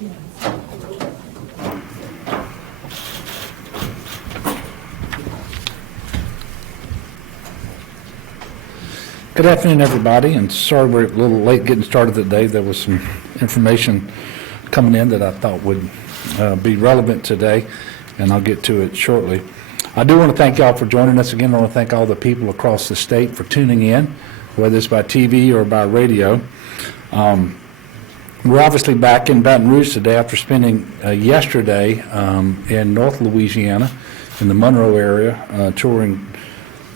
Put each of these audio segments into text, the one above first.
Good afternoon, everybody, and sorry we're a little late getting started today. There was some information coming in that I thought would be relevant today, and I'll get to it shortly. I do want to thank y'all for joining us again. I want to thank all the people across the state for tuning in, whether it's by TV or by radio. We're obviously back in Baton Rouge today after spending yesterday in North Louisiana, in the Monroe area, touring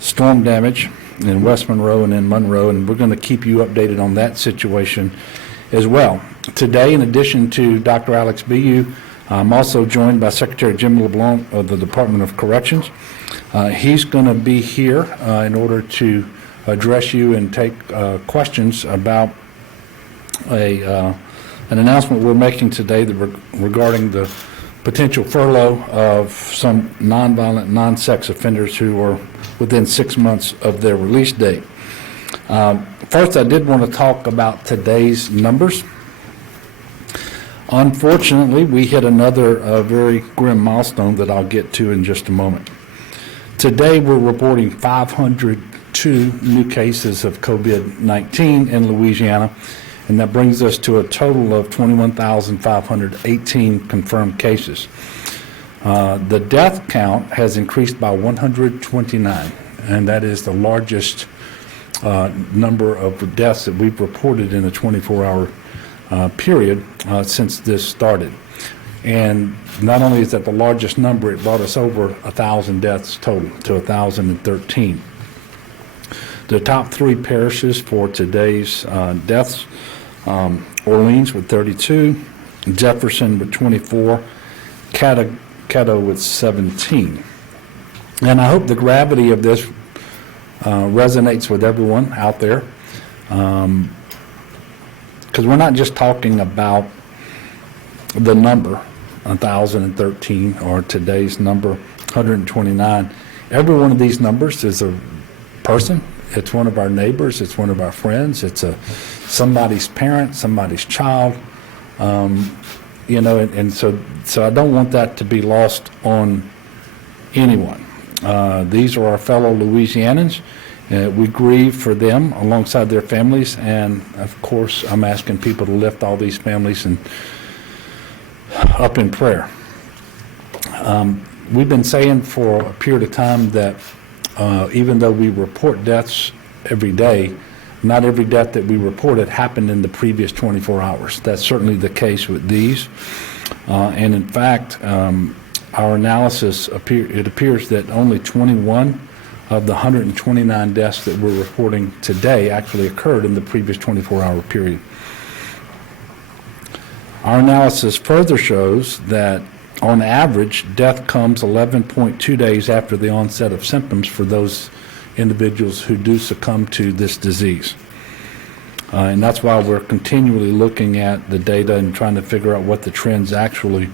storm damage in West Monroe and in Monroe, and we're going to keep you updated on that situation as well. Today, in addition to Dr. Alex Bu, I'm also joined by Secretary Jim LeBlanc of the Department of Corrections. He's going to be here in order to address you and take questions about an announcement we're making today regarding the potential furlough of some nonviolent, non-sex offenders who are within 6 months of their release date. First, I did want to talk about today's numbers. Unfortunately, we hit another very grim milestone that I'll get to in just a moment. Today, we're reporting 502 new cases of COVID-19 in Louisiana, and that brings us to a total of 21,518 confirmed cases. The death count has increased by 129, and that is the largest number of deaths that we've reported in a 24-hour period since this started. And not only is that the largest number, it brought us over 1,000 deaths total to 1,013. The top three parishes for today's deaths, Orleans with 32, Jefferson with 24, Caddo with 17. And I hope the gravity of this resonates with everyone out there, because we're not just talking about the number 1,013 or today's number 129. Every one of these numbers is a person. It's one of our neighbors. It's one of our friends. It's somebody's parent, somebody's child. You know, and so I don't want that to be lost on anyone. These are our fellow Louisianans. We grieve for them alongside their families, and of course, I'm asking people to lift all these families and up in prayer. We've been saying for a period of time that even though we report deaths every day, not every death that we reported happened in the previous 24 hours. That's certainly the case with these. And in fact, our analysis, it appears that only 21 of the 129 deaths that we're reporting today actually occurred in the previous 24-hour period. Our analysis further shows that on average, death comes 11.2 days after the onset of symptoms for those individuals who do succumb to this disease. And that's why we're continually looking at the data and trying to figure out what the trends actually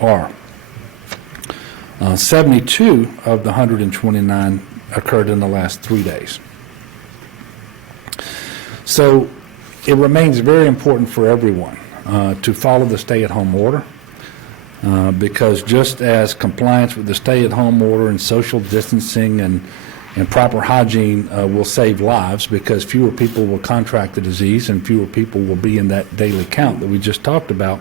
are. 72 of the 129 occurred in the last 3 days. So it remains very important for everyone to follow the stay-at-home order. Because just as compliance with the stay-at-home order and social distancing and proper hygiene will save lives, because fewer people will contract the disease and fewer people will be in that daily count that we just talked about,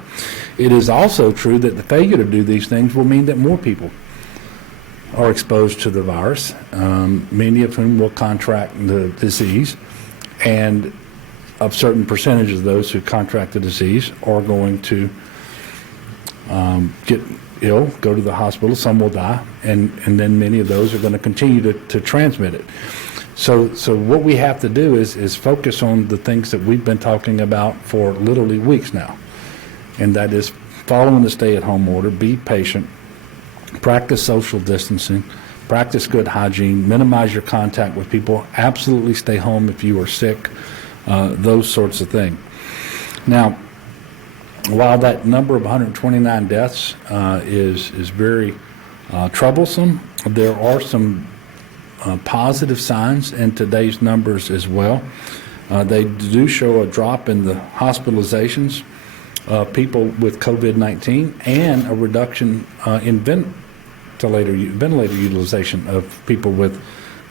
it is also true that the failure to do these things will mean that more people are exposed to the virus, many of whom will contract the disease, and a certain percentage of those who contract the disease are going to get ill, go to the hospital, some will die, and then many of those are going to continue to transmit it. So what we have to do is focus on the things that we've been talking about for literally weeks now, and that is following the stay-at-home order, be patient, practice social distancing, practice good hygiene, minimize your contact with people, absolutely stay home if you are sick, those sorts of things. Now, while that number of 129 deaths is very troublesome, there are some positive signs in today's numbers as well. They do show a drop in the hospitalizations of people with COVID-19 and a reduction in ventilator utilization of people with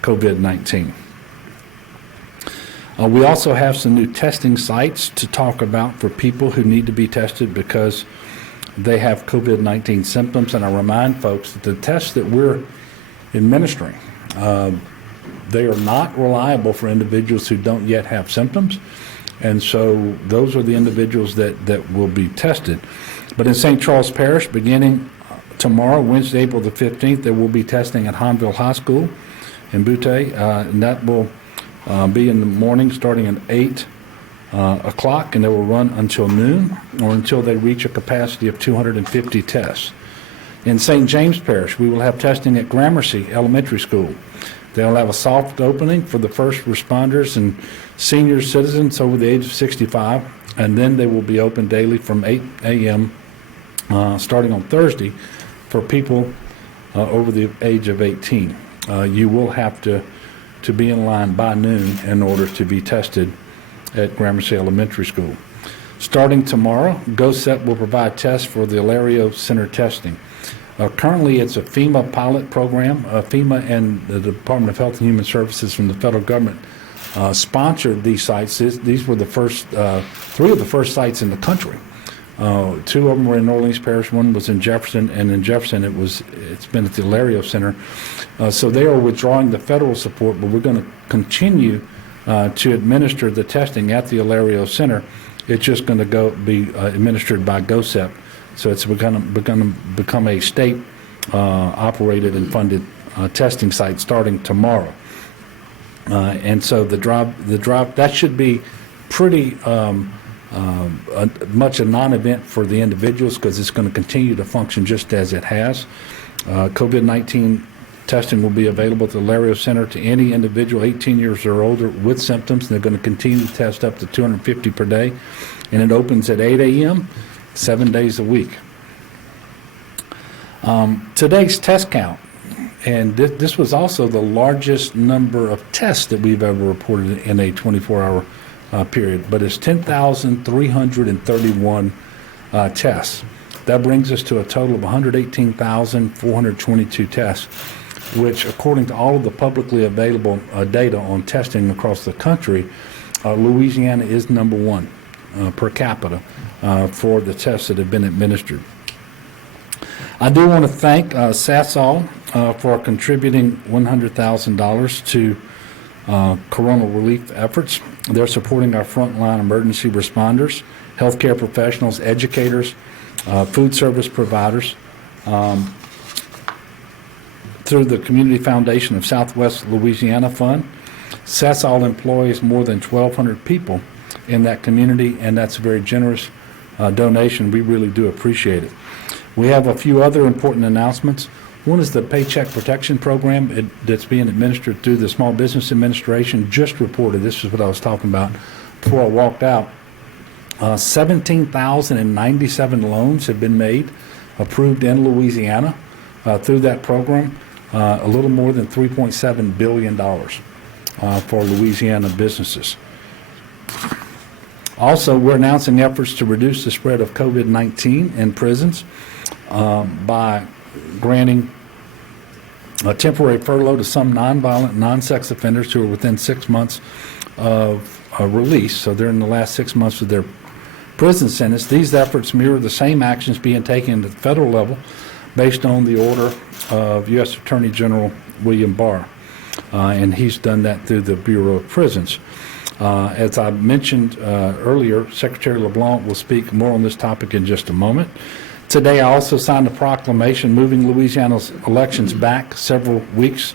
COVID-19. We also have some new testing sites to talk about for people who need to be tested because they have COVID-19 symptoms. And I remind folks that the tests that we're administering, they are not reliable for individuals who don't yet have symptoms. And so those are the individuals that will be tested. But in St. Charles Parish, beginning tomorrow, Wednesday, April the 15th, there will be testing at Hanville High School in Butte, and that will be in the morning starting at 8 o'clock, and they will run until noon or until they reach a capacity of 250 tests. In St. James Parish, we will have testing at Gramercy Elementary School. They'll have a soft opening for the first responders and senior citizens over the age of 65, and then they will be open daily from 8 a.m. Starting on Thursday for people over the age of 18. You will have to be in line by noon in order to be tested at Gramercy Elementary School. Starting tomorrow, GoSEP will provide tests for the Ilario Center testing. Currently, it's a FEMA pilot program. FEMA and the Department of Health and Human Services from the federal government sponsored these sites. These were the first, three of the first sites in the country. Two of them were in Orleans Parish. One was in Jefferson, and in Jefferson it's been at the Ilario Center. So they are withdrawing the federal support, but we're going to continue to administer the testing at the Ilario Center. It's just going to be administered by GoSEP. So it's going to become a state operated and funded testing site starting tomorrow. And so the drive that should be pretty much a non-event for the individuals because it's going to continue to function just as it has. COVID-19 testing will be available at the Ilario Center to any individual 18 years or older with symptoms. And they're going to continue to test up to 250 per day. And it opens at 8 a.m., 7 days a week. Today's test count, and this was also the largest number of tests that we've ever reported in a 24-hour period, but it's 10,331 tests. That brings us to a total of 118,422 tests, which, according to all of the publicly available data on testing across the country, Louisiana is number one per capita for the tests that have been administered. I do want to thank SASOL for contributing $100,000 to coronal relief efforts. They're supporting our frontline emergency responders, healthcare professionals, educators, food service providers through the Community Foundation of Southwest Louisiana Fund. SASOL employs more than 1,200 people in that community, and that's a very generous donation. We really do appreciate it. We have a few other important announcements. One is the Paycheck Protection Program that's being administered through the Small Business Administration. Just reported, this is what I was talking about before I walked out, 17,097 loans have been made, approved in Louisiana through that program, a little more than $3.7 billion for Louisiana businesses. Also, we're announcing efforts to reduce the spread of COVID-19 in prisons by granting a temporary furlough to some nonviolent, non-sex offenders who are within 6 months of release. So they're in the last 6 months of their prison sentence. These efforts mirror the same actions being taken at the federal level based on the order of U.S. Attorney General William Barr. And he's done that through the Bureau of Prisons. As I mentioned earlier, Secretary LeBlanc will speak more on this topic in just a moment. Today, I also signed a proclamation moving Louisiana's elections back several weeks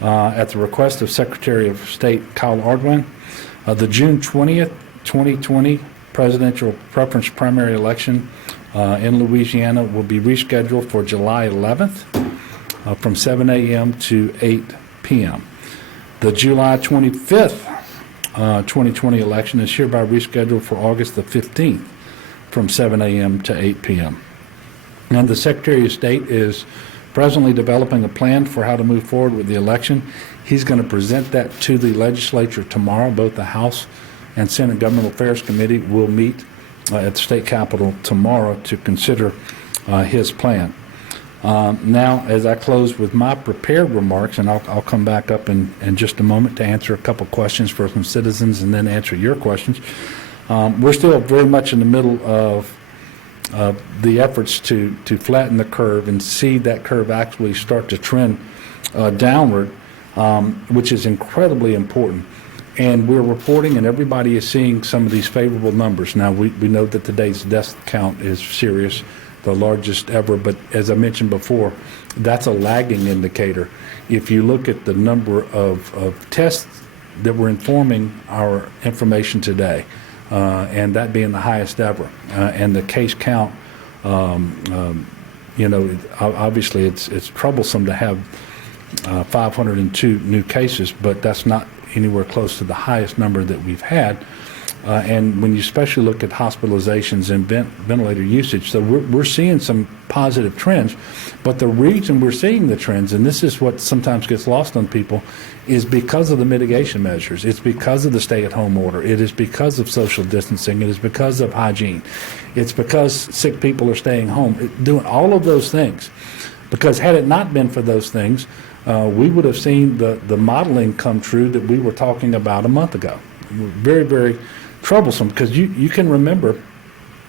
at the request of Secretary of State Kyle Ardoin. The June 20th, 2020 presidential preference primary election in Louisiana will be rescheduled for July 11th from 7 a.m. to 8 p.m. The July 25th 2020 election is hereby rescheduled for August the 15th from 7 a.m. to 8 p.m. And the Secretary of State is presently developing a plan for how to move forward with the election. He's going to present that to the legislature tomorrow. Both the House and Senate Government Affairs Committee will meet at the state capitol tomorrow to consider his plan. Now, as I close with my prepared remarks, and I'll come back up in just a moment to answer a couple questions for some citizens and then answer your questions. We're still very much in the middle of the efforts to flatten the curve and see that curve actually start to trend downward, which is incredibly important. And we're reporting, and everybody is seeing some of these favorable numbers. Now, we know that today's death count is serious, the largest ever, but as I mentioned before, that's a lagging indicator. If you look at the number of tests that were informing our information today, and that being the highest ever, and the case count, obviously it's troublesome to have 502 new cases, but that's not anywhere close to the highest number that we've had. And when you especially look at hospitalizations and ventilator usage, so we're seeing some positive trends, but the reason we're seeing the trends, and this is what sometimes gets lost on people, is because of the mitigation measures. It's because of the stay-at-home order. It is because of social distancing. It is because of hygiene. It's because sick people are staying home, doing all of those things. Because had it not been for those things, we would have seen the modeling come true that we were talking about a month ago. Very, very troublesome, because you can remember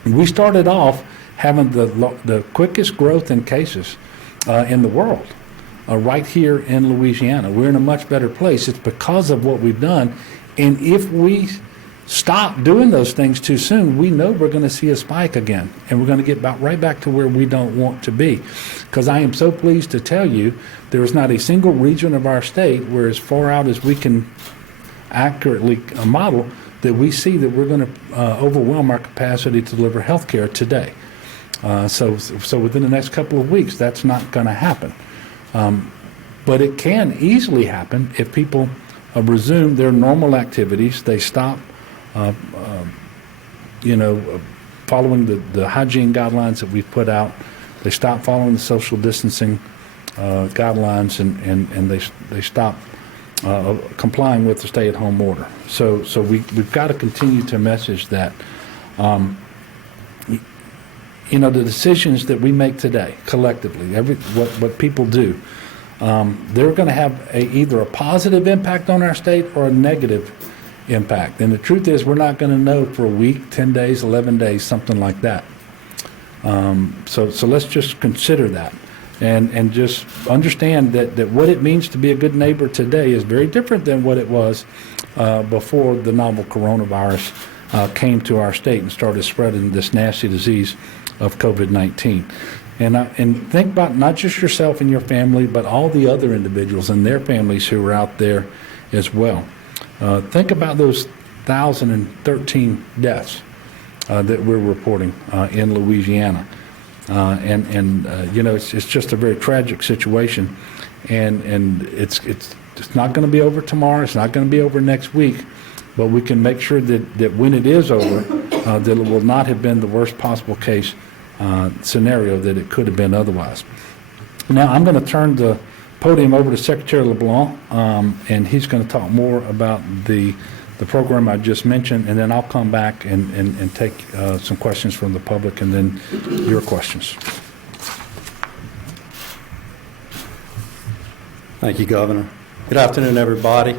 we started off having the quickest growth in cases in the world right here in Louisiana. We're in a much better place. It's because of what we've done, and if we stop doing those things too soon, we know we're going to see a spike again, and we're going to get right back to where we don't want to be. Because I am so pleased to tell you there is not a single region of our state where, as far out as we can accurately model, that we see that we're going to overwhelm our capacity to deliver health care today. So within the next couple of weeks, that's not going to happen. But it can easily happen if people resume their normal activities. They stop, following the hygiene guidelines that we've put out. They stop following the social distancing guidelines, and they stop complying with the stay-at-home order. So we've got to continue to message that. The decisions that we make today, collectively, what people do, they're going to have either a positive impact on our state or a negative impact. And the truth is, we're not going to know for a week, 10 days, 11 days, something like that. So let's just consider that. And just understand that what it means to be a good neighbor today is very different than what it was before the novel coronavirus came to our state and started spreading this nasty disease of COVID-19. And think about not just yourself and your family, but all the other individuals and their families who are out there as well. Think about those 1,013 deaths that we're reporting in Louisiana. It's just a very tragic situation, and it's not going to be over tomorrow. It's not going to be over next week, but we can make sure that when it is over, that it will not have been the worst possible case scenario that it could have been otherwise. Now I'm going to turn the podium over to Secretary LeBlanc, and he's going to talk more about the program I just mentioned, and then I'll come back and take some questions from the public and then your questions. Thank you, Governor. Good afternoon, everybody.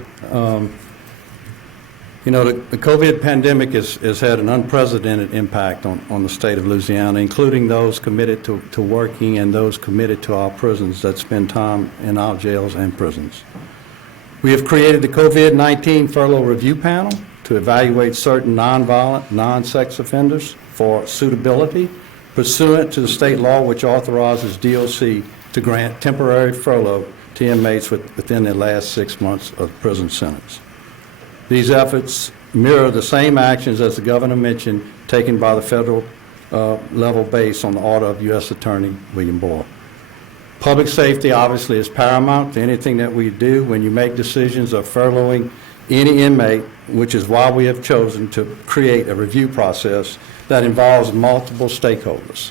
The COVID pandemic has had an unprecedented impact on the state of Louisiana, including those committed to working and those committed to our prisons that spend time in our jails and prisons. We have created the COVID-19 Furlough Review Panel to evaluate certain nonviolent, non-sex offenders for suitability pursuant to the state law which authorizes DOC to grant temporary furlough to inmates within their last 6 months of prison sentence. These efforts mirror the same actions as the Governor mentioned taken by the federal level based on the order of U.S. Attorney William Boyle. Public safety obviously is paramount to anything that we do when you make decisions of furloughing any inmate, which is why we have chosen to create a review process that involves multiple stakeholders.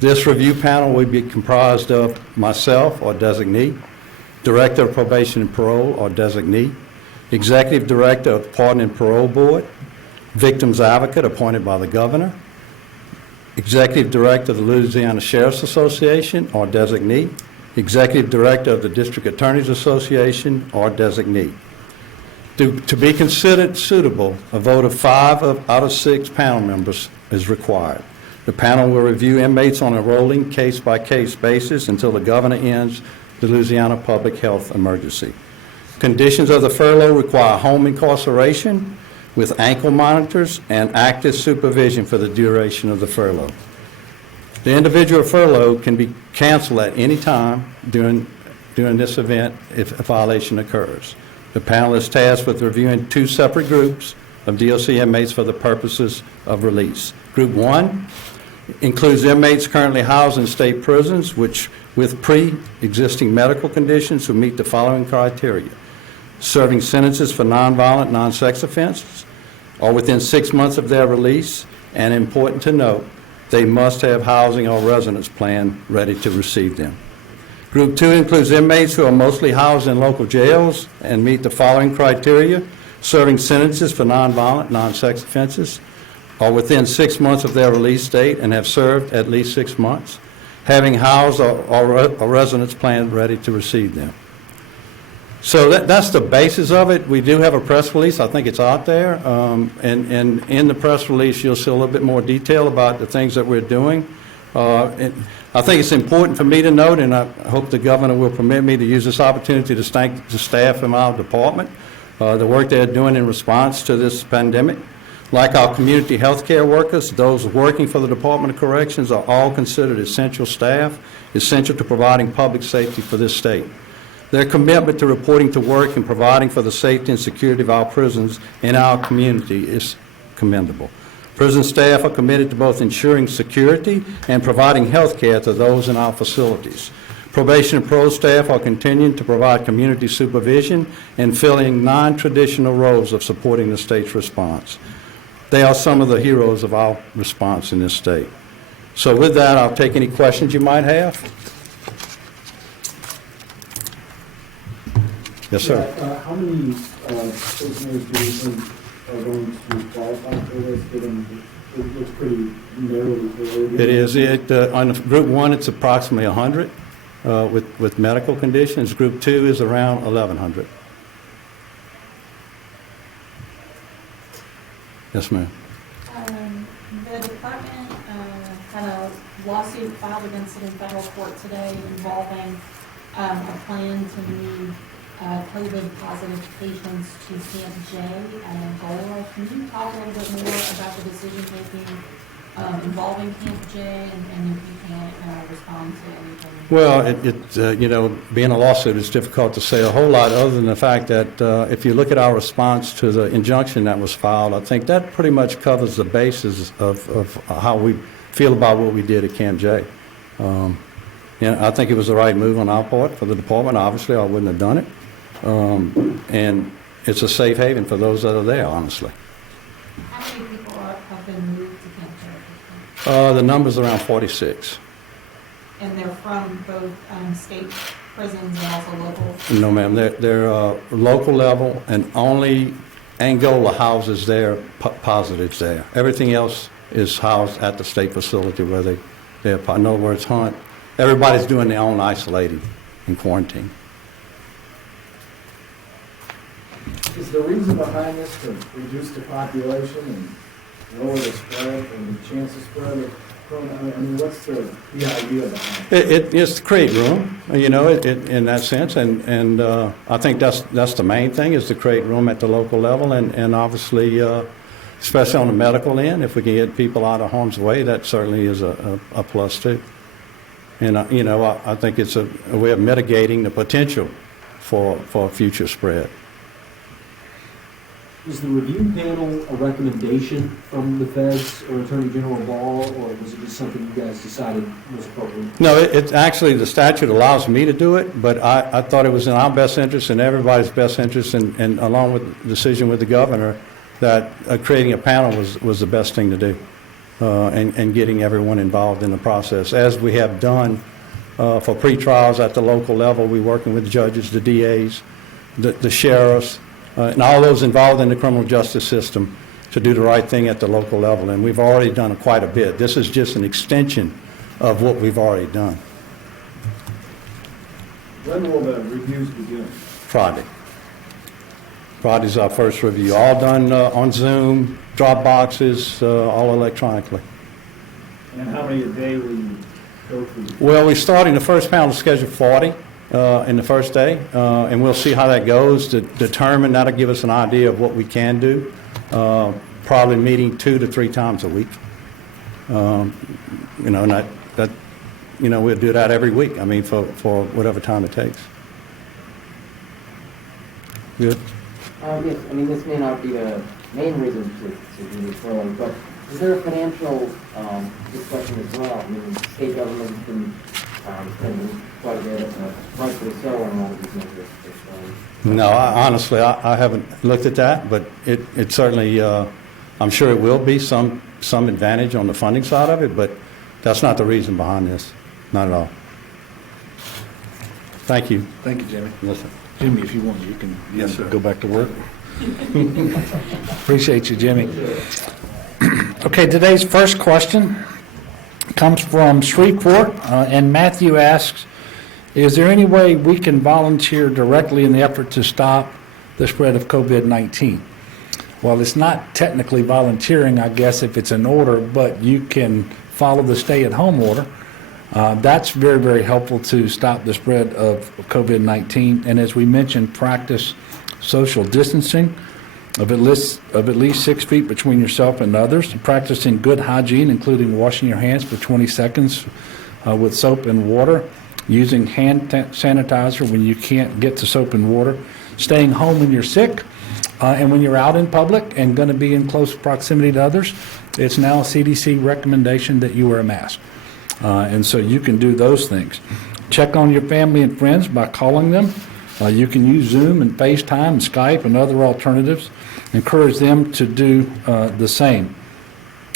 This review panel will be comprised of myself or designee, Director of Probation and Parole or designee, Executive Director of the Pardon and Parole Board, Victims Advocate appointed by the Governor, Executive Director of the Louisiana Sheriff's Association or designee, Executive Director of the District Attorneys Association or designee. To be considered suitable, a vote of 5 out of 6 panel members is required. The panel will review inmates on a rolling case-by-case basis until the governor ends the Louisiana public health emergency. Conditions of the furlough require home incarceration with ankle monitors and active supervision for the duration of the furlough. The individual furlough can be canceled at any time during this event if a violation occurs. The panel is tasked with reviewing 2 separate groups of DOC inmates for the purposes of release. Group 1 includes inmates currently housed in state prisons with pre-existing medical conditions who meet the following criteria: serving sentences for nonviolent, non-sex offenses, or within 6 months of their release, and important to note, they must have housing or residence plan ready to receive them. Group 2 includes inmates who are mostly housed in local jails and meet the following criteria: serving sentences for nonviolent, non-sex offenses, or within 6 months of their release date and have served at least 6 months, having housed or a residence plan ready to receive them. So that's the basis of it. We do have a press release. I think it's out there. And in the press release, you'll see a little bit more detail about the things that we're doing. And I think it's important for me to note, and I hope the governor will permit me to use this opportunity to thank the staff in our department, the work they're doing in response to this pandemic. Like our community health care workers, those working for the Department of Corrections are all considered essential staff, essential to providing public safety for this state. Their commitment to reporting to work and providing for the safety and security of our prisons and our community is commendable. Prison staff are committed to both ensuring security and providing health care to those in our facilities. Probation and parole staff are continuing to provide community supervision and filling non-traditional roles of supporting the state's response. They are some of the heroes of our response in this state. So with that, I'll take any questions you might have. Yes, sir. How many prisoners do you think are going to qualify for this, given it looks pretty narrowly tailored? It is. On Group 1, it's approximately 100 with medical conditions. Group 2 is around 1,100. Yes, ma'am. The department had a lawsuit filed against it in federal court today involving a plan to move COVID-positive patients to Camp J at Angola. Can you talk a little bit more about the decision-making involving Camp J, and if you can't respond to anything? Well, being a lawsuit, it's difficult to say a whole lot other than the fact that if you look at our response to the injunction that was filed, I think that pretty much covers the basis of how we feel about what we did at Camp J. I think it was the right move on our part for the department. Obviously, I wouldn't have done it. And it's a safe haven for those that are there, honestly. How many people have been moved to Camp J at this point? The number's around 46. And they're from both state prisons and also local? No, ma'am. They're local level, and only Angola houses their positives there. Everything else is housed at the state facility where they're, in other words, Hunt. Everybody's doing their own isolating and quarantine. Is the reason behind this to reduce the population and lower the spread and the chance of spread of corona? I mean, what's the idea behind it? It's to create room, in that sense, and I think that's the main thing, is to create room at the local level, and obviously, especially on the medical end, if we can get people out of harm's way, that certainly is a plus too. And I think it's a way of mitigating the potential for a future spread. Was the review panel a recommendation from the feds or Attorney General Ball, or was it just something you guys decided was appropriate? No, it's actually, the statute allows me to do it, but I thought it was in our best interest and everybody's best interest, and along with the decision with the governor, that creating a panel was the best thing to do, and getting everyone involved in the process, as we have done for pretrials at the local level. We're working with the judges, the DAs, the sheriffs, and all those involved in the criminal justice system to do the right thing at the local level, and we've already done quite a bit. This is just an extension of what we've already done. When will the reviews begin? Friday. Friday's our first review, all done on Zoom, drop boxes, all electronically. And how many a day will you go through? Well, we're starting, the first panel is scheduled 40 in the first day, and we'll see how that goes to determine, that'll give us an idea of what we can do, probably meeting 2 to 3 times a week. And we'll do that every week, for whatever time it takes. Good? Yes, this may not be the main reason to do this early, but is there a financial discussion as well? State government's been spending quite a bit, rightfully so, on all of these measures. No, honestly, I haven't looked at that, but it certainly, I'm sure it will be some advantage on the funding side of it, but that's not the reason behind this, not at all. Thank you. Thank you, Jimmy. Listen. Jimmy, if you want, you can Yes, sir. go back to work. Appreciate you, Jimmy. Okay, today's first question comes from Shreveport, and Matthew asks, is there any way we can volunteer directly in the effort to stop the spread of COVID-19? Well, it's not technically volunteering, I guess, if it's an order, but you can follow the stay-at-home order. That's very, very helpful to stop the spread of COVID-19. And as we mentioned, practice social distancing of at least 6 feet between yourself and others, practicing good hygiene, including washing your hands for 20 seconds with soap and water, using hand sanitizer when you can't get to soap and water, staying home when you're sick, and when you're out in public and going to be in close proximity to others, it's now a CDC recommendation that you wear a mask. And so you can do those things. Check on your family and friends by calling them. You can use Zoom and FaceTime and Skype and other alternatives. Encourage them to do the same.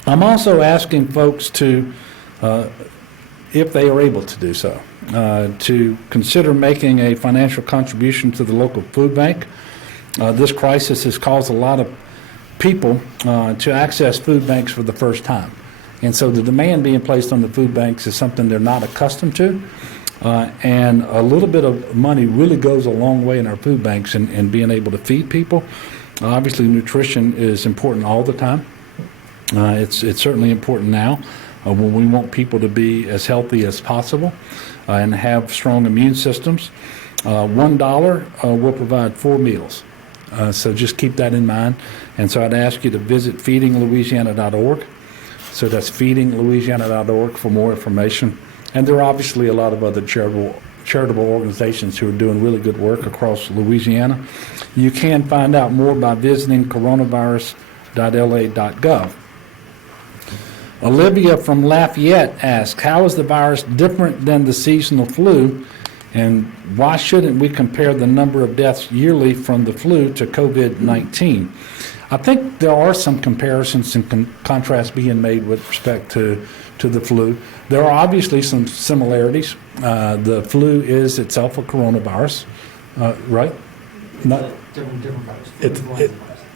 I'm also asking folks to, if they are able to do so, to consider making a financial contribution to the local food bank. This crisis has caused a lot of people to access food banks for the first time. And so the demand being placed on the food banks is something they're not accustomed to. And a little bit of money really goes a long way in our food banks in being able to feed people. Obviously, nutrition is important all the time. It's certainly important now when we want people to be as healthy as possible and have strong immune systems. $1 will provide 4 meals. So just keep that in mind. And so I'd ask you to visit feedinglouisiana.org. So that's feedinglouisiana.org for more information. And there are obviously a lot of other charitable organizations who are doing really good work across Louisiana. You can find out more by visiting coronavirus.la.gov. Olivia from Lafayette asks, how is the virus different than the seasonal flu? And why shouldn't we compare the number of deaths yearly from the flu to COVID-19? I think there are some comparisons and contrasts being made with respect to the flu. There are obviously some similarities. The flu is itself a coronavirus, right? Not, Different virus.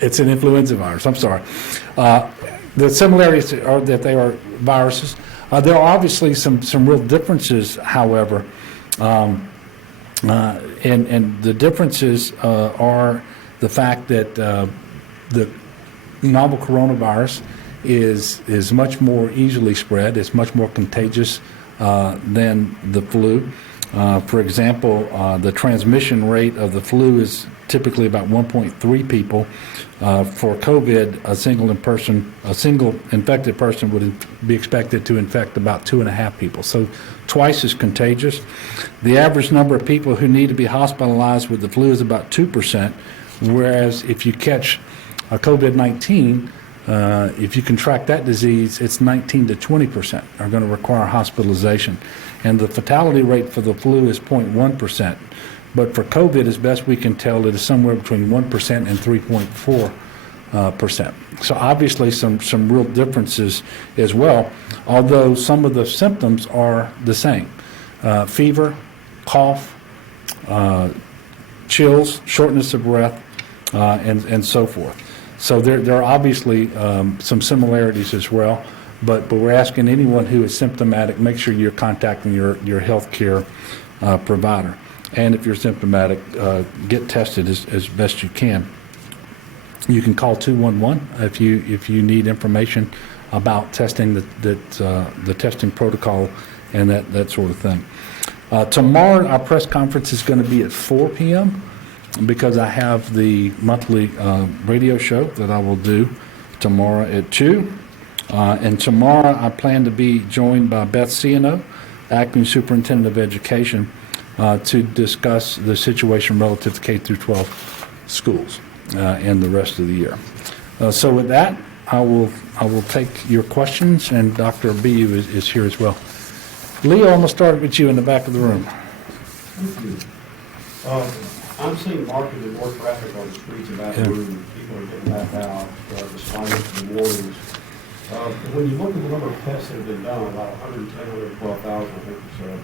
it's an influenza virus, I'm sorry. The similarities are that they are viruses. There are obviously some real differences, however, and the differences are the fact that the novel coronavirus is much more easily spread. It's much more contagious than the flu. For example, the transmission rate of the flu is typically about 1.3 people. For COVID, a single infected person would be expected to infect about 2.5 people. So twice as contagious. The average number of people who need to be hospitalized with the flu is about 2%, whereas if you catch COVID-19, if you contract that disease, it's 19 to 20% are going to require hospitalization. And the fatality rate for the flu is 0.1%. But for COVID, as best we can tell, it is somewhere between 1% and 3.4%. So obviously some real differences as well, although some of the symptoms are the same. Fever, cough, chills, shortness of breath, and so forth. So there are obviously some similarities as well, but we're asking anyone who is symptomatic, make sure you're contacting your health care provider. And if you're symptomatic, get tested as best you can. You can call 211 if you need information about testing, the testing protocol and that sort of thing. Tomorrow, our press conference is going to be at 4 p.m. because I have the monthly radio show that I will do tomorrow at 2. And tomorrow, I plan to be joined by Beth Ciano, Acting Superintendent of Education, to discuss the situation relative to K through 12 schools and the rest of the year. So with that, I will take your questions, and Dr. BU is here as well. Leo, I'm going to start with you in the back of the room. I'm seeing markedly more traffic on the streets of Baton Rouge. People are getting back out, responding to the warnings. When you look at the number of tests that have been done, about 110,000, 112,000, I think you said,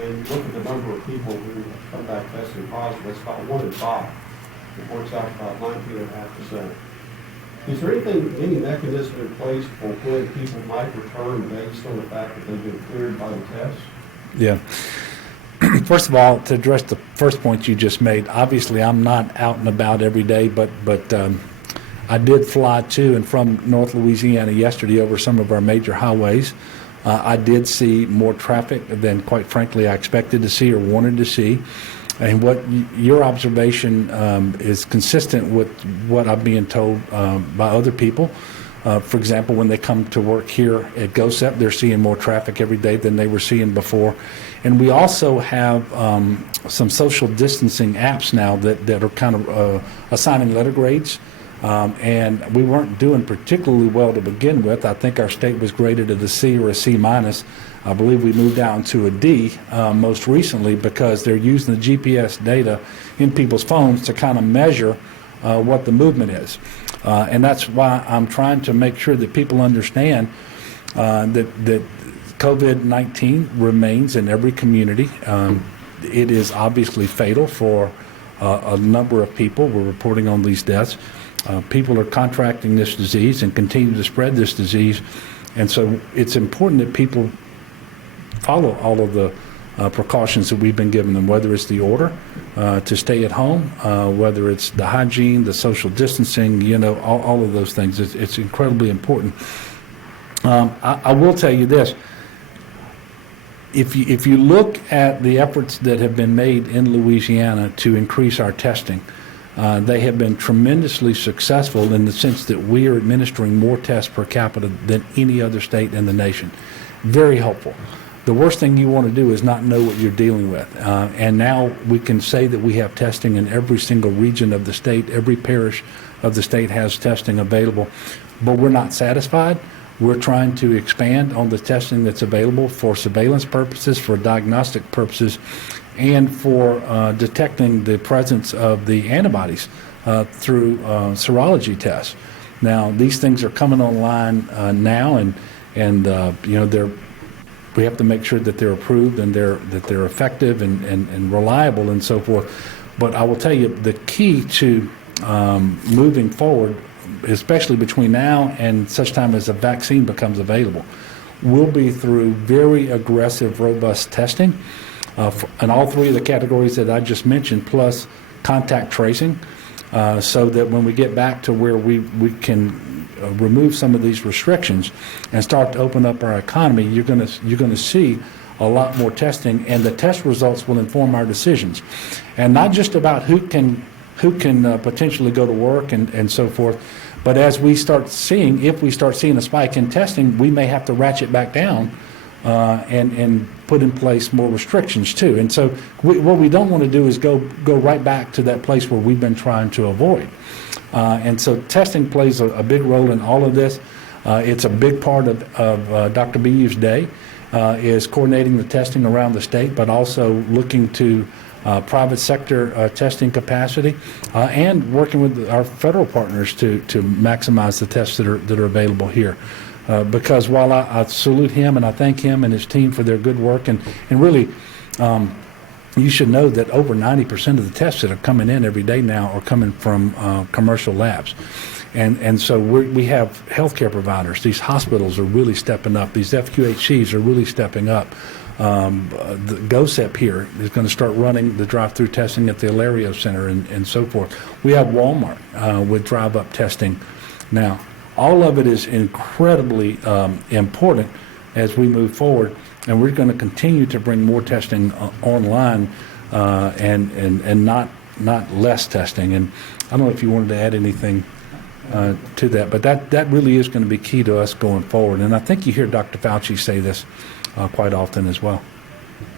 and you look at the number of people who come back testing positive, it's about 1 in 5. It works out about 19.5%. Is there any mechanism in place for when people might return based on the fact that they've been cleared by the test? Yeah. First of all, to address the first point you just made, obviously I'm not out and about every day, but I did fly to and from North Louisiana yesterday over some of our major highways. I did see more traffic than, quite frankly, I expected to see or wanted to see. And what your observation is consistent with what I'm being told by other people. For example, when they come to work here at GOSEP, they're seeing more traffic every day than they were seeing before. And we also have some social distancing apps now that are kind of assigning letter grades. And we weren't doing particularly well to begin with. I think our state was graded at a C or a C minus. I believe we moved down to a D most recently because they're using the GPS data in people's phones to kind of measure what the movement is. And that's why I'm trying to make sure that people understand that COVID-19 remains in every community. It is obviously fatal for a number of people. We're reporting on these deaths. People are contracting this disease and continue to spread this disease. And so it's important that people follow all of the precautions that we've been giving them, whether it's the order to stay at home, whether it's the hygiene, the social distancing, all of those things. It's incredibly important. I will tell you this. If you look at the efforts that have been made in Louisiana to increase our testing, they have been tremendously successful in the sense that we are administering more tests per capita than any other state in the nation. Very helpful. The worst thing you want to do is not know what you're dealing with. And now we can say that we have testing in every single region of the state. Every parish of the state has testing available. But we're not satisfied. We're trying to expand on the testing that's available for surveillance purposes, for diagnostic purposes, and for detecting the presence of the antibodies through serology tests. Now, these things are coming online now, and we have to make sure that they're approved and that they're effective and reliable and so forth. But I will tell you, the key to moving forward, especially between now and such time as a vaccine becomes available, will be through very aggressive, robust testing in all three of the categories that I just mentioned, plus contact tracing, so that when we get back to where we can remove some of these restrictions and start to open up our economy, you're going to see a lot more testing, and the test results will inform our decisions, and not just about who can potentially go to work and so forth, but as we start seeing, if we start seeing a spike in testing, we may have to ratchet back down and put in place more restrictions too. And so what we don't want to do is go right back to that place where we've been trying to avoid. And so testing plays a big role in all of this. It's a big part of Dr. BU's day, is coordinating the testing around the state, but also looking to private sector testing capacity and working with our federal partners to maximize the tests that are available here. Because while I salute him and I thank him and his team for their good work and really you should know that over 90% of the tests that are coming in every day now are coming from commercial labs. And so we have healthcare providers. These hospitals are really stepping up. These FQHCs are really stepping up. The GOSEP here is going to start running the drive-through testing at the Ilario Center and so forth. We have Walmart with drive-up testing now. All of it is incredibly important as we move forward, and we're going to continue to bring more testing online and not less testing. And I don't know if you wanted to add anything to that, but that really is going to be key to us going forward. And I think you hear Dr. Fauci say this quite often as well.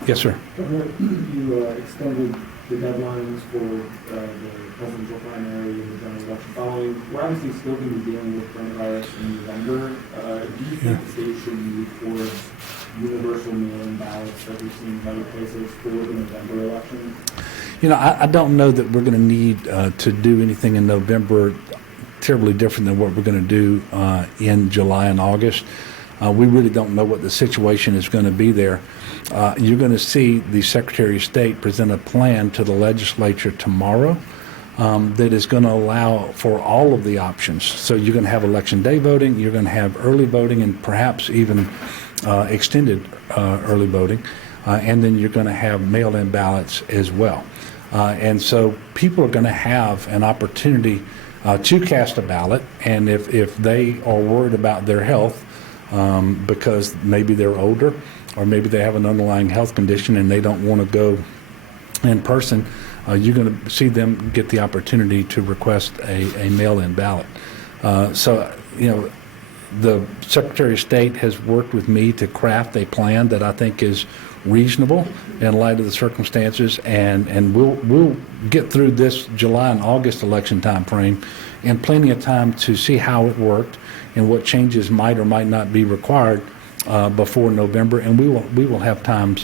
Yes, sir. Governor, you extended the deadlines for the presidential primary and the general election following. We're obviously still going to be dealing with coronavirus in November. Do you think the state should move towards universal mail-in ballots that we've seen in other places for the November election? You know, I don't know that we're going to need to do anything in November terribly different than what we're going to do in July and August. We really don't know what the situation is going to be there. You're going to see the Secretary of State present a plan to the legislature tomorrow that is going to allow for all of the options. So you're going to have election day voting, you're going to have early voting, and perhaps even extended early voting, and then you're going to have mail-in ballots as well. And so people are going to have an opportunity to cast a ballot, and if they are worried about their health because maybe they're older or maybe they have an underlying health condition and they don't want to go in person, you're going to see them get the opportunity to request a mail-in ballot. So, you know, the Secretary of State has worked with me to craft a plan that I think is reasonable in light of the circumstances, and we'll get through this July and August election time frame in plenty of time to see how it worked and what changes might or might not be required before November, and we will have time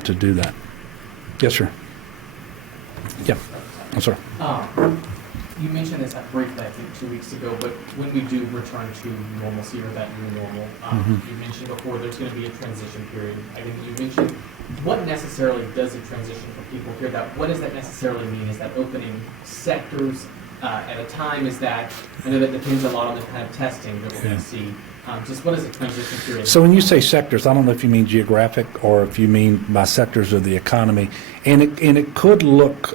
to do that. Yes, sir. Yeah, I'm sorry. You mentioned this briefly, I think, 2 weeks ago, but when we do return to normalcy or that new normal, you mentioned before there's going to be a transition period. I think you mentioned what necessarily does a transition for people hear that? What does that necessarily mean? Is that opening sectors at a time? Is that, I know that depends a lot on the kind of testing that we're going to see. Just what is the transition period? So when you say sectors, I don't know if you mean geographic or if you mean by sectors of the economy, and it could look,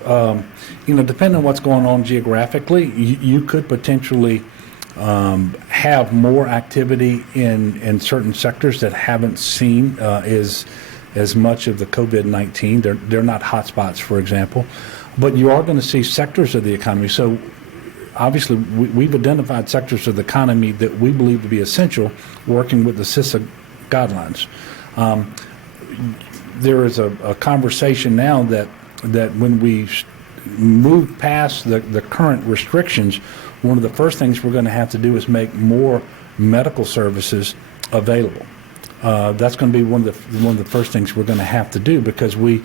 depending on what's going on geographically, you could potentially have more activity in certain sectors that haven't seen as much of the COVID-19. They're not hotspots, for example, but you are going to see sectors of the economy. So obviously, we've identified sectors of the economy that we believe to be essential, working with the CISA guidelines. There is a conversation now that when we move past the current restrictions, one of the first things we're going to have to do is make more medical services available. That's going to be one of the first things we're going to have to do, because we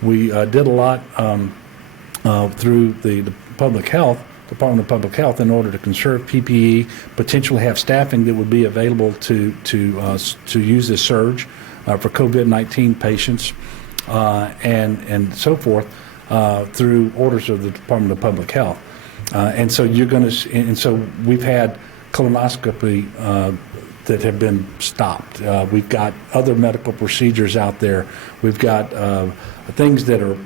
did a lot through the Department of Public Health in order to conserve PPE, potentially have staffing that would be available to use this surge for COVID-19 patients and so forth through orders of the Department of Public Health. And so we've had colonoscopy that have been stopped. We've got other medical procedures out there. We've got things that are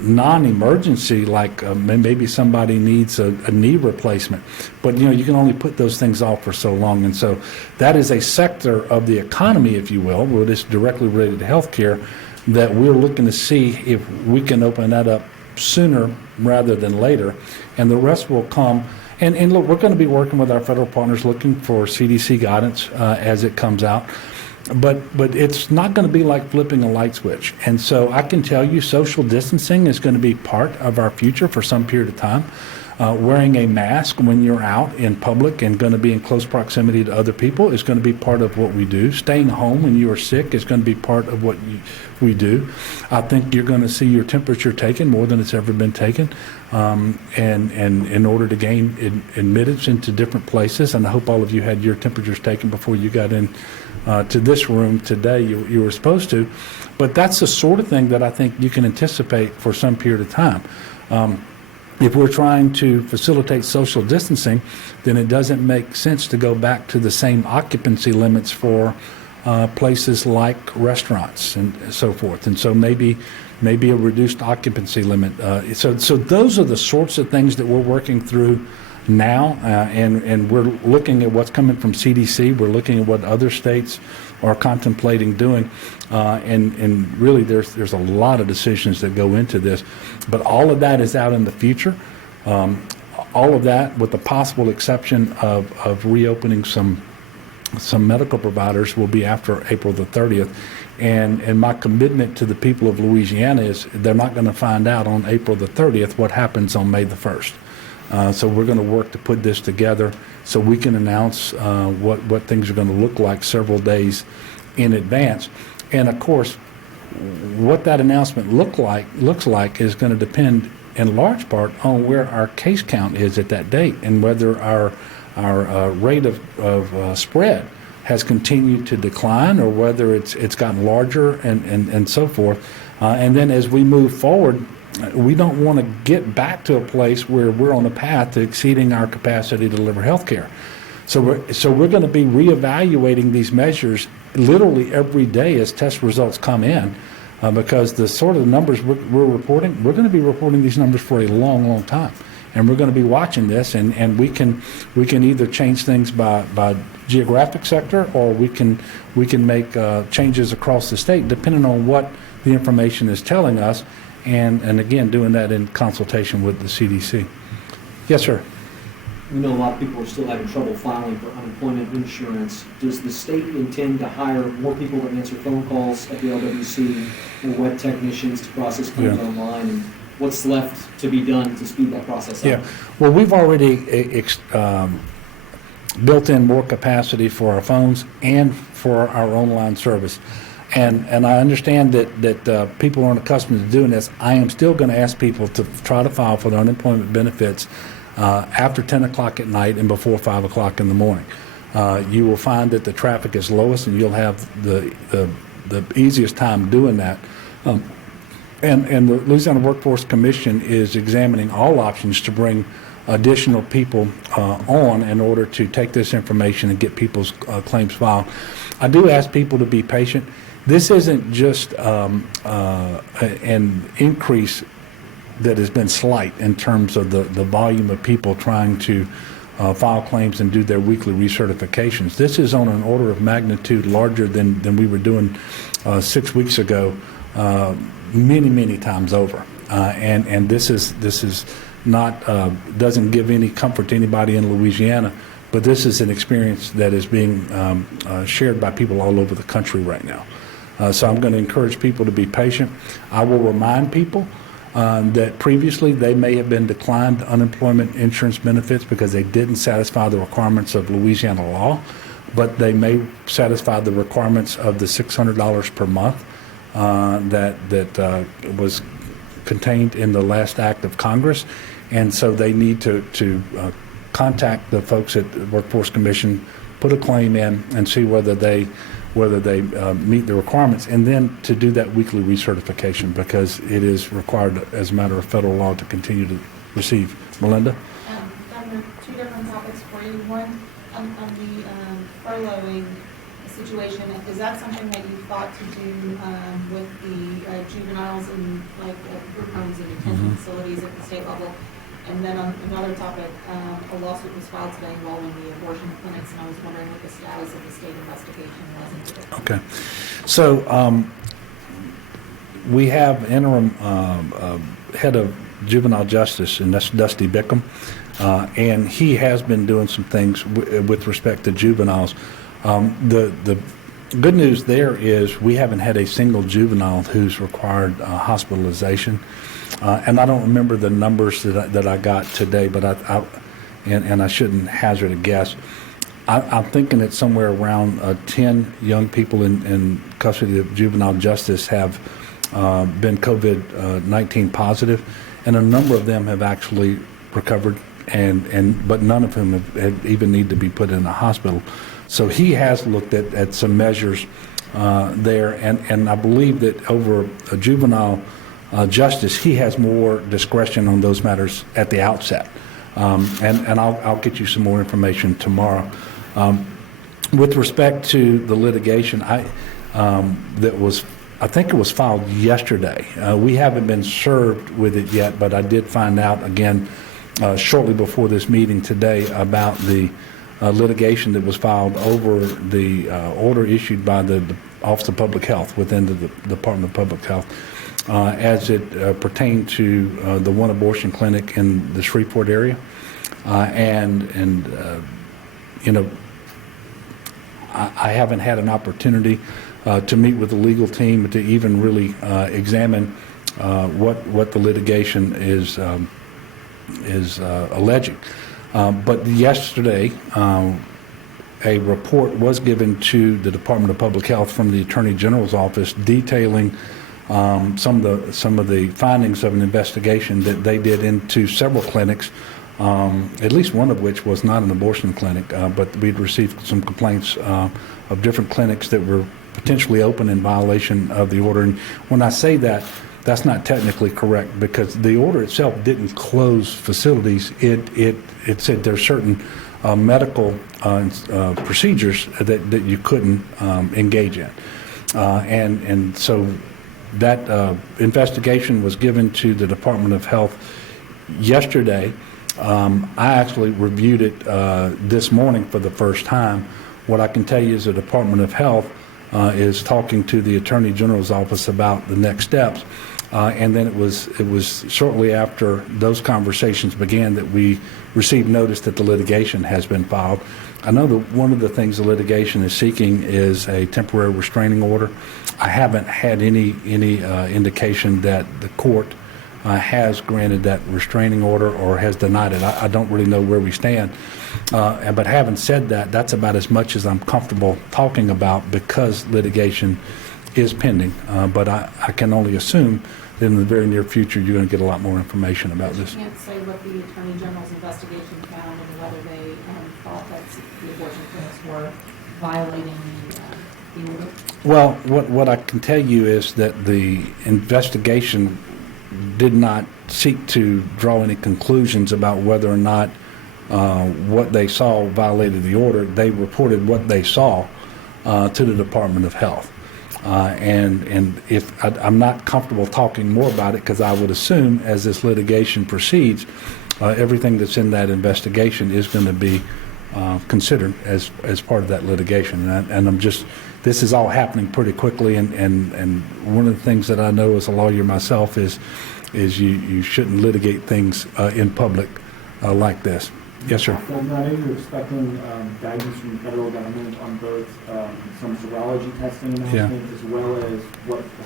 non-emergency, like maybe somebody needs a knee replacement, but you can only put those things off for so long. And so that is a sector of the economy, if you will, where it's directly related to healthcare, that we're looking to see if we can open that up sooner rather than later, and the rest will come. And look, we're going to be working with our federal partners, looking for CDC guidance as it comes out. But it's not going to be like flipping a light switch. And so I can tell you social distancing is going to be part of our future for some period of time. Wearing a mask when you're out in public and going to be in close proximity to other people is going to be part of what we do. Staying home when you are sick is going to be part of what we do. I think you're going to see your temperature taken more than it's ever been taken, and in order to gain admittance into different places. And I hope all of you had your temperatures taken before you got in to this room today, you were supposed to. But that's the sort of thing that I think you can anticipate for some period of time. If we're trying to facilitate social distancing, then it doesn't make sense to go back to the same occupancy limits for places like restaurants and so forth. And so maybe a reduced occupancy limit. So those are the sorts of things that we're working through now, and we're looking at what's coming from CDC. We're looking at what other states are contemplating doing, and really there's a lot of decisions that go into this, but all of that is out in the future. All of that, with the possible exception of reopening some medical providers, will be after April the 30th. And my commitment to the people of Louisiana is they're not going to find out on April the 30th what happens on May the 1st. So we're going to work to put this together so we can announce what things are going to look like several days in advance. And of course, what that announcement looks like is going to depend in large part on where our case count is at that date and whether our rate of spread has continued to decline or whether it's gotten larger and so forth. And then as we move forward, we don't want to get back to a place where we're on a path to exceeding our capacity to deliver health care. So we're going to be reevaluating these measures literally every day as test results come in, because the sort of numbers we're reporting, we're going to be reporting these numbers for a long, long time. And we're going to be watching this, and we can either change things by geographic sector, or we can make changes across the state depending on what the information is telling us, and again doing that in consultation with the CDC. Yes, sir. We know a lot of people are still having trouble filing for unemployment insurance. Does the state intend to hire more people to answer phone calls at the LWC, more web technicians to process claims online, and what's left to be done to speed that process up? Yeah, well, we've already built in more capacity for our phones and for our online service. And I understand that people aren't accustomed to doing this. I am still going to ask people to try to file for their unemployment benefits after 10 o'clock at night and before 5 o'clock in the morning. You will find that the traffic is lowest, and you'll have the easiest time doing that. And the Louisiana Workforce Commission is examining all options to bring additional people on in order to take this information and get people's claims filed. I do ask people to be patient. This isn't just an increase that has been slight in terms of the volume of people trying to file claims and do their weekly recertifications. This is on an order of magnitude larger than we were doing 6 weeks ago, many times over. And this is not doesn't give any comfort to anybody in Louisiana, but this is an experience that is being shared by people all over the country right now. So I'm going to encourage people to be patient. I will remind people that previously they may have been declined unemployment insurance benefits because they didn't satisfy the requirements of Louisiana law, but they may satisfy the requirements of the $600 per month that was contained in the last act of Congress. And so they need to contact the folks at the Workforce Commission, put a claim in, and see whether they meet the requirements, and then to do that weekly recertification, because it is required as a matter of federal law to continue to receive. Melinda? Governor, two different topics for you. One, on the furloughing situation, is that something that you thought to do with the juveniles in like group homes and detention facilities at the state level? And then on another topic, a lawsuit was filed today involving the abortion clinics, and I was wondering what the status of the state investigation was into it. Okay. So we have interim head of juvenile justice, and that's Dusty Bickham, and he has been doing some things with respect to juveniles. The good news there is we haven't had a single juvenile who's required hospitalization. And I don't remember the numbers that I got today, but I shouldn't hazard a guess. I'm thinking that somewhere around 10 young people in custody of juvenile justice have been COVID-19 positive, and a number of them have actually recovered, but none of whom have even need to be put in a hospital. So he has looked at some measures there, and I believe that over a juvenile justice, he has more discretion on those matters at the outset. And I'll get you some more information tomorrow. With respect to the litigation, I think it was filed yesterday. We haven't been served with it yet, but I did find out again shortly before this meeting today about the litigation that was filed over the order issued by the Office of Public Health within the Department of Public Health as it pertained to the one abortion clinic in the Shreveport area. I haven't had an opportunity to meet with the legal team to even really examine what the litigation is alleging. But yesterday, a report was given to the Department of Public Health from the Attorney General's office detailing some of the findings of an investigation that they did into several clinics, at least one of which was not an abortion clinic, but we'd received some complaints of different clinics that were potentially open in violation of the order. And when I say that, that's not technically correct, because the order itself didn't close facilities. It said there's certain medical procedures that you couldn't engage in. And so that investigation was given to the Department of Health yesterday. I actually reviewed it this morning for the first time. What I can tell you is the Department of Health is talking to the Attorney General's office about the next steps. And then it was shortly after those conversations began that we received notice that the litigation has been filed. I know that one of the things the litigation is seeking is a temporary restraining order. I haven't had any indication that the court has granted that restraining order or has denied it. I don't really know where we stand. But having said that, that's about as much as I'm comfortable talking about, because litigation is pending. But I can only assume that in the very near future you're going to get a lot more information about this. You can't say what the Attorney General's investigation found and whether they thought that the abortion clinics were violating the order? Well, what I can tell you is that the investigation did not seek to draw any conclusions about whether or not what they saw violated the order. They reported what they saw to the Department of Health. And if I'm not comfortable talking more about it, because I would assume as this litigation proceeds, everything that's in that investigation is going to be considered as part of that litigation. And I'm just, this is all happening pretty quickly, and one of the things that I know as a lawyer myself is you shouldn't litigate things in public like this. Yes, sir. So, I know you're expecting guidance from the federal government on both some serology testing announcement, as well as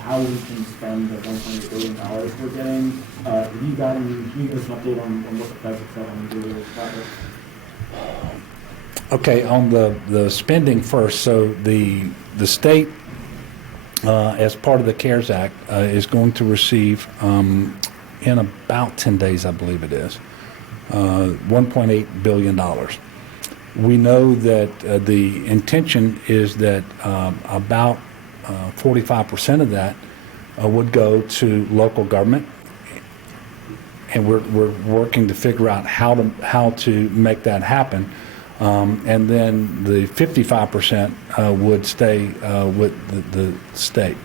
how we can spend the $1.8 billion we're getting. Have you gotten, can you give us an update on what the feds have said on the project? Okay, on the spending first, so the state, as part of the CARES Act, is going to receive, in about 10 days, I believe it is, $1.8 billion. We know that the intention is that about 45% of that would go to local government, and we're working to figure out how to make that happen. And then the 55% would stay with the state.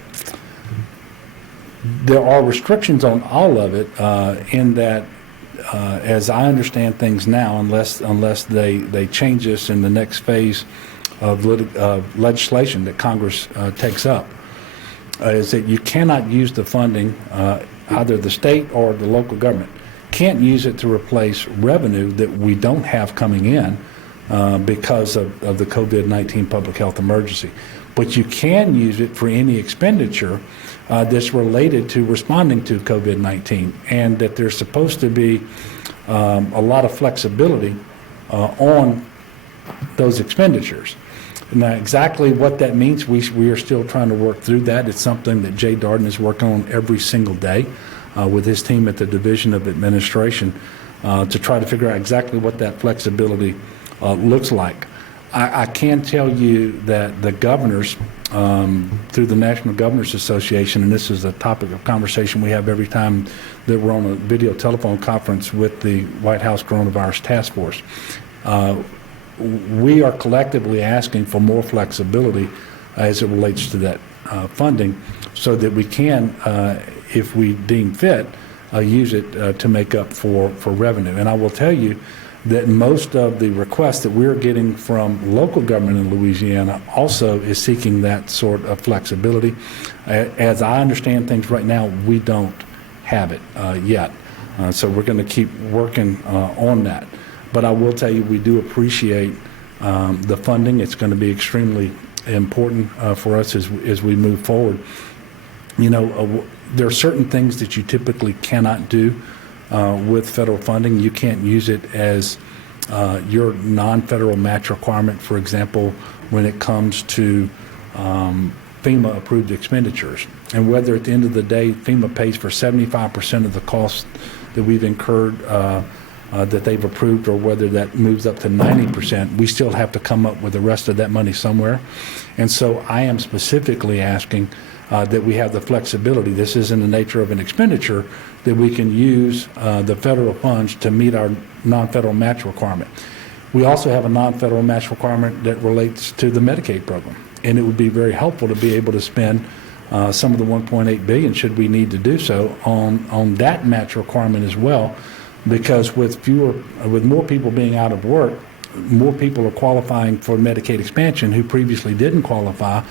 There are restrictions on all of it in that, as I understand things now, unless they change this in the next phase of legislation that Congress takes up, is that you cannot use the funding, either the state or the local government can't use it to replace revenue that we don't have coming in because of the COVID-19 public health emergency. But you can use it for any expenditure that's related to responding to COVID-19, and that there's supposed to be a lot of flexibility on those expenditures. Now, exactly what that means, we are still trying to work through that. It's something that Jay Darden is working on every single day with his team at the Division of Administration to try to figure out exactly what that flexibility looks like. I can tell you that the governors, through the National Governors Association, and this is a topic of conversation we have every time that we're on a video telephone conference with the White House Coronavirus Task Force, we are collectively asking for more flexibility as it relates to that funding so that we can, if we deem fit, use it to make up for revenue. And I will tell you that most of the requests that we're getting from local government in Louisiana also is seeking that sort of flexibility. As I understand things right now, we don't have it yet. So we're going to keep working on that. But I will tell you, we do appreciate the funding. It's going to be extremely important for us as we move forward. You know, there are certain things that you typically cannot do with federal funding. You can't use it as your non-federal match requirement, for example, when it comes to FEMA-approved expenditures. And whether at the end of the day FEMA pays for 75% of the costs that we've incurred that they've approved, or whether that moves up to 90%, we still have to come up with the rest of that money somewhere. And so I am specifically asking that we have the flexibility. This is in the nature of an expenditure that we can use the federal funds to meet our non-federal match requirement. We also have a non-federal match requirement that relates to the Medicaid program, and it would be very helpful to be able to spend some of the $1.8 billion, should we need to do so, on that match requirement as well, because with more people being out of work, more people are qualifying for Medicaid expansion who previously didn't qualify.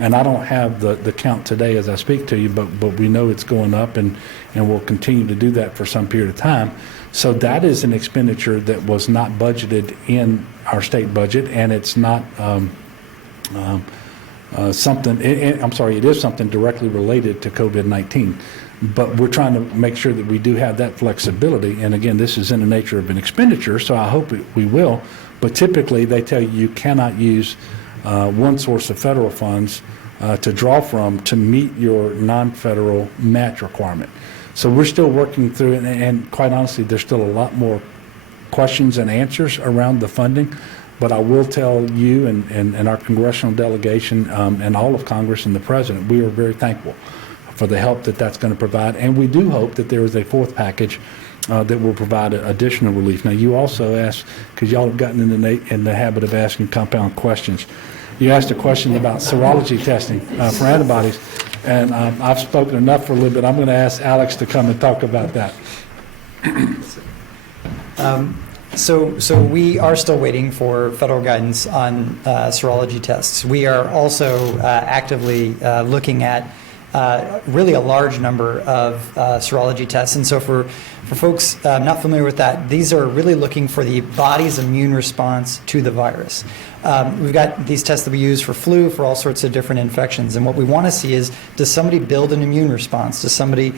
And I don't have the count today as I speak to you, but we know it's going up, and we'll continue to do that for some period of time. So that is an expenditure that was not budgeted in our state budget, and it's not it is something directly related to COVID-19. But we're trying to make sure that we do have that flexibility. And again, this is in the nature of an expenditure, so I hope we will. But typically, they tell you cannot use one source of federal funds to draw from to meet your non-federal match requirement. So we're still working through it, and quite honestly, there's still a lot more questions and answers around the funding. But I will tell you and our congressional delegation and all of Congress and the President, we are very thankful for the help that that's going to provide. And we do hope that there is a fourth package that will provide additional relief. Now, you also asked, because y'all have gotten in the habit of asking compound questions, you asked a question about serology testing for antibodies, and I've spoken enough for a little bit. I'm going to ask Alex to come and talk about that. So we are still waiting for federal guidance on serology tests. We are also actively looking at really a large number of serology tests. And so for folks not familiar with that, these are really looking for the body's immune response to the virus. We've got these tests that we use for flu, for all sorts of different infections. And what we want to see is, does somebody build an immune response? Does somebody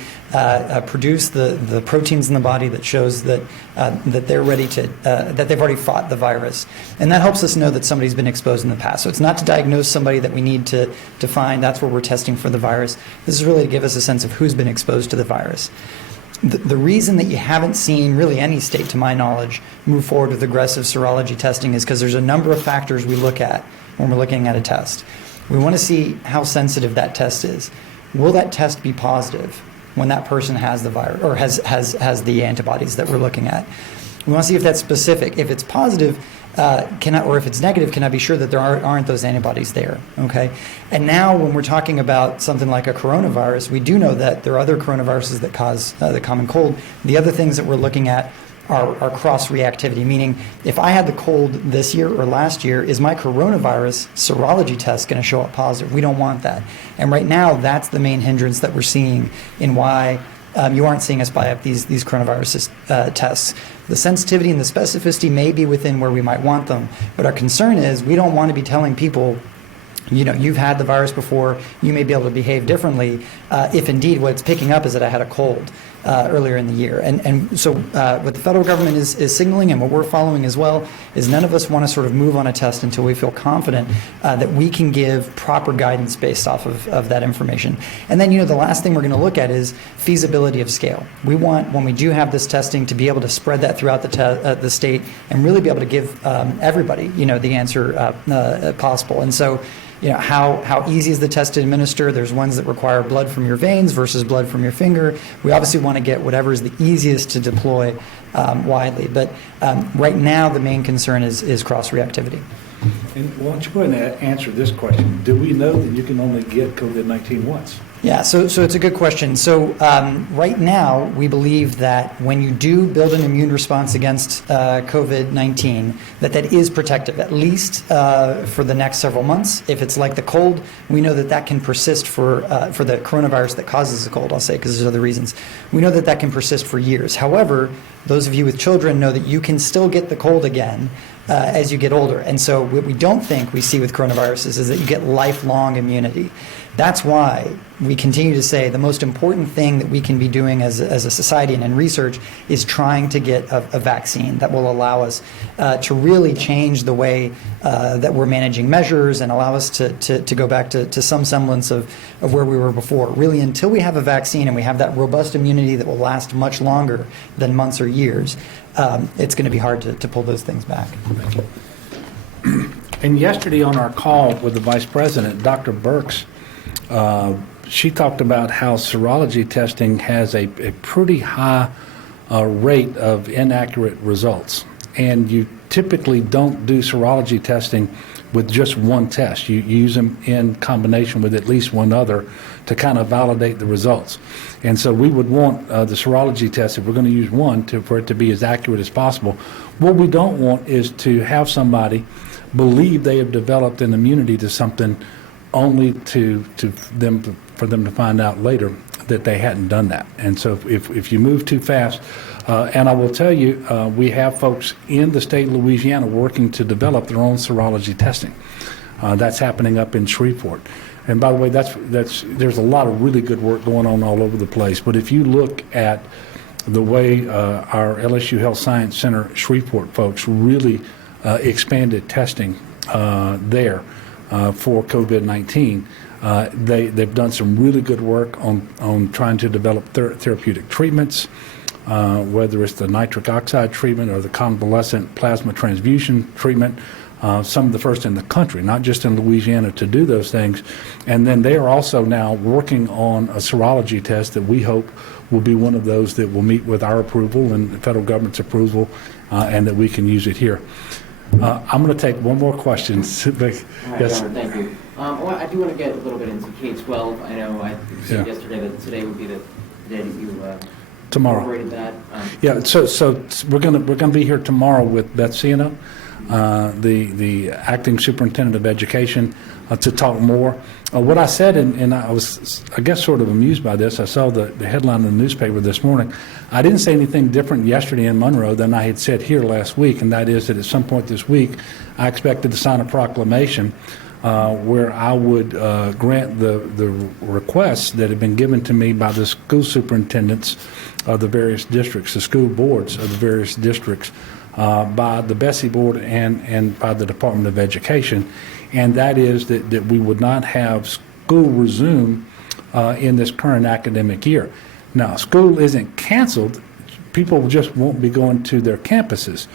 produce the proteins in the body that shows that they're ready to, that they've already fought the virus? And that helps us know that somebody's been exposed in the past. So it's not to diagnose somebody that we need to find. That's where we're testing for the virus. This is really to give us a sense of who's been exposed to the virus. The reason that you haven't seen really any state, to my knowledge, move forward with aggressive serology testing is because there's a number of factors we look at when we're looking at a test. We want to see how sensitive that test is. Will that test be positive when that person has the virus or has the antibodies that we're looking at? We want to see if that's specific. If it's positive, or if it's negative, can I be sure that there aren't those antibodies there? Okay. And now, when we're talking about something like a coronavirus, we do know that there are other coronaviruses that cause the common cold. The other things that we're looking at are cross-reactivity, meaning if I had the cold this year or last year, is my coronavirus serology test going to show up positive? We don't want that. And right now, that's the main hindrance that we're seeing in why you aren't seeing us buy up these coronavirus tests. The sensitivity and the specificity may be within where we might want them, but our concern is we don't want to be telling people you've had the virus before, you may be able to behave differently if indeed what it's picking up is that I had a cold earlier in the year. And so what the federal government is signaling, and what we're following as well, is none of us want to sort of move on a test until we feel confident that we can give proper guidance based off of that information. And then, the last thing we're going to look at is feasibility of scale. We want, when we do have this testing, to be able to spread that throughout the state and really be able to give everybody, the answer possible. And so, how easy is the test to administer? There's ones that require blood from your veins versus blood from your finger. We obviously want to get whatever is the easiest to deploy widely. But right now, the main concern is cross-reactivity. And why don't you go ahead and answer this question? Do we know that you can only get COVID-19 once? Yeah, so it's a good question. So right now, we believe that when you do build an immune response against COVID-19, that is protective, at least for the next several months. If it's like the cold, we know that can persist for the coronavirus that causes the cold, I'll say, because there's other reasons. We know that can persist for years. However, those of you with children know that you can still get the cold again as you get older. And so what we don't think we see with coronaviruses is that you get lifelong immunity. That's why we continue to say the most important thing that we can be doing as a society and in research is trying to get a vaccine that will allow us to really change the way that we're managing measures and allow us to go back to some semblance of where we were before. Really, until we have a vaccine and we have that robust immunity that will last much longer than months or years, it's going to be hard to pull those things back. Thank you. And yesterday on our call with the Vice President, Dr. Burks, she talked about how serology testing has a pretty high rate of inaccurate results. And you typically don't do serology testing with just one test. You use them in combination with at least one other to kind of validate the results. And so we would want the serology test, if we're going to use one, for it to be as accurate as possible. What we don't want is to have somebody believe they have developed an immunity to something only for them to find out later that they hadn't done that. And so if you move too fast, and I will tell you, we have folks in the state of Louisiana working to develop their own serology testing. That's happening up in Shreveport. And by the way, there's a lot of really good work going on all over the place. But if you look at the way our LSU Health Science Center Shreveport folks really expanded testing there for COVID-19, they've done some really good work on trying to develop therapeutic treatments, whether it's the nitric oxide treatment or the convalescent plasma transfusion treatment. Some of the first in the country, not just in Louisiana, to do those things. And then they are also now working on a serology test that we hope will be one of those that will meet with our approval and the federal government's approval, and that we can use it here. I'm going to take one more question. All right, Yes. Governor, thank you. I do want to get a little bit into K-12. I know I said yesterday that today would be the day that you Tomorrow. incorporated that. Yeah, so we're gonna be here tomorrow with Beth Siena, the acting superintendent of education, to talk more. What I said, and I was, I guess, sort of amused by this. I saw the headline in the newspaper this morning. I didn't say anything different yesterday in Monroe than I had said here last week, and that is that at some point this week, I expected to sign a proclamation where I would grant the requests that have been given to me by the school superintendents of the various districts, the school boards of the various districts, by the Bessie Board and by the Department of Education, and that is that we would not have school resume in this current academic year. Now, school isn't canceled. People just won't be going to their campuses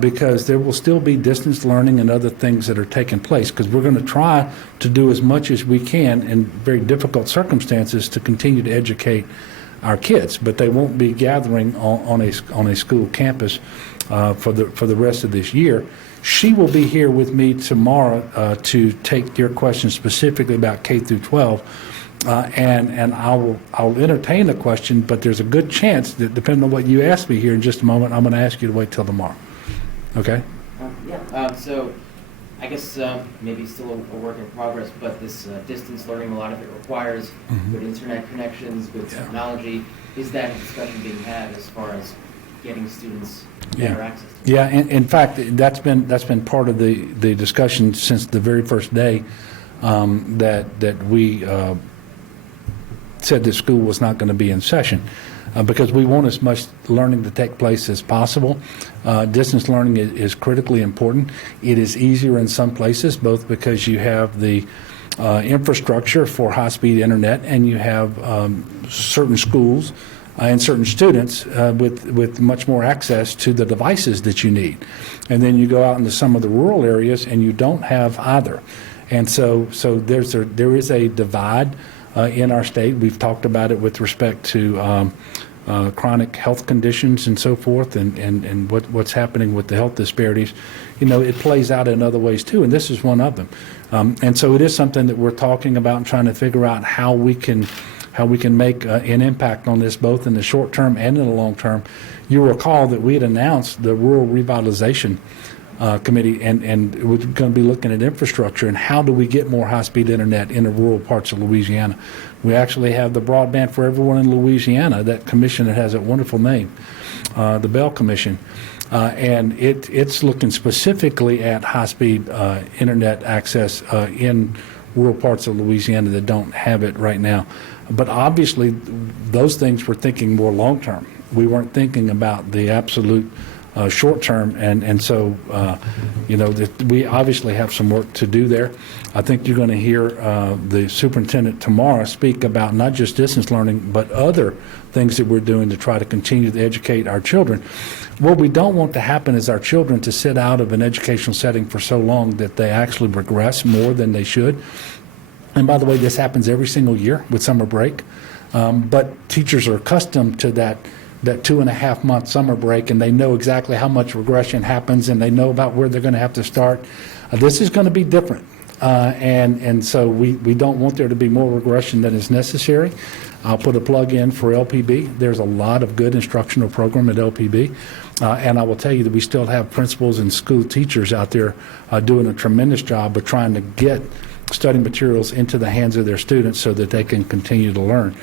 because there will still be distance learning and other things that are taking place, because we're going to try to do as much as we can in very difficult circumstances to continue to educate our kids, but they won't be gathering on a school campus for the rest of this year. She will be here with me tomorrow to take your questions specifically about K through 12, and I'll entertain the question, but there's a good chance that, depending on what you ask me here in just a moment, I'm going to ask you to wait till tomorrow. Okay? So I guess maybe still a work in progress, but this distance learning, a lot of it requires good internet connections, good technology. Is that a discussion being had as far as getting students better access to it? Yeah, in fact, that's been part of the discussion since the very first day that we said that school was not going to be in session. Because we want as much learning to take place as possible. Distance learning is critically important. It is easier in some places, both because you have the infrastructure for high-speed internet, and you have certain schools and certain students with much more access to the devices that you need. And then you go out into some of the rural areas, and you don't have either. And so there is a divide in our state. We've talked about it with respect to chronic health conditions and so forth, and what's happening with the health disparities. It plays out in other ways too, and this is one of them. And so it is something that we're talking about and trying to figure out how we can make an impact on this, both in the short term and in the long term. You recall that we had announced the Rural Revitalization Committee, and we're going to be looking at infrastructure and how do we get more high-speed internet in the rural parts of Louisiana. We actually have the Broadband for Everyone in Louisiana, that commission that has a wonderful name, the Bell Commission, and it's looking specifically at high-speed internet access in rural parts of Louisiana that don't have it right now. But obviously, those things we're thinking more long-term. We weren't thinking about the absolute short term, and so we obviously have some work to do there. I think you're going to hear the superintendent tomorrow speak about not just distance learning, but other things that we're doing to try to continue to educate our children. What we don't want to happen is our children to sit out of an educational setting for so long that they actually regress more than they should. And by the way, this happens every single year with summer break, but teachers are accustomed to that 2.5 month summer break, and they know exactly how much regression happens, and they know about where they're going to have to start. This is going to be different, and so we don't want there to be more regression than is necessary. I'll put a plug in for LPB. There's a lot of good instructional program at LPB, and I will tell you that we still have principals and school teachers out there doing a tremendous job of trying to get study materials into the hands of their students so that they can continue to learn.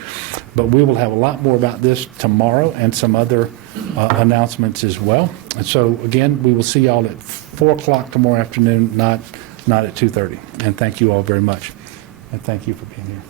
But we will have a lot more about this tomorrow and some other announcements as well. And so again, we will see y'all at 4 o'clock tomorrow afternoon, not at 2:30. And thank you all very much. And thank you for being here.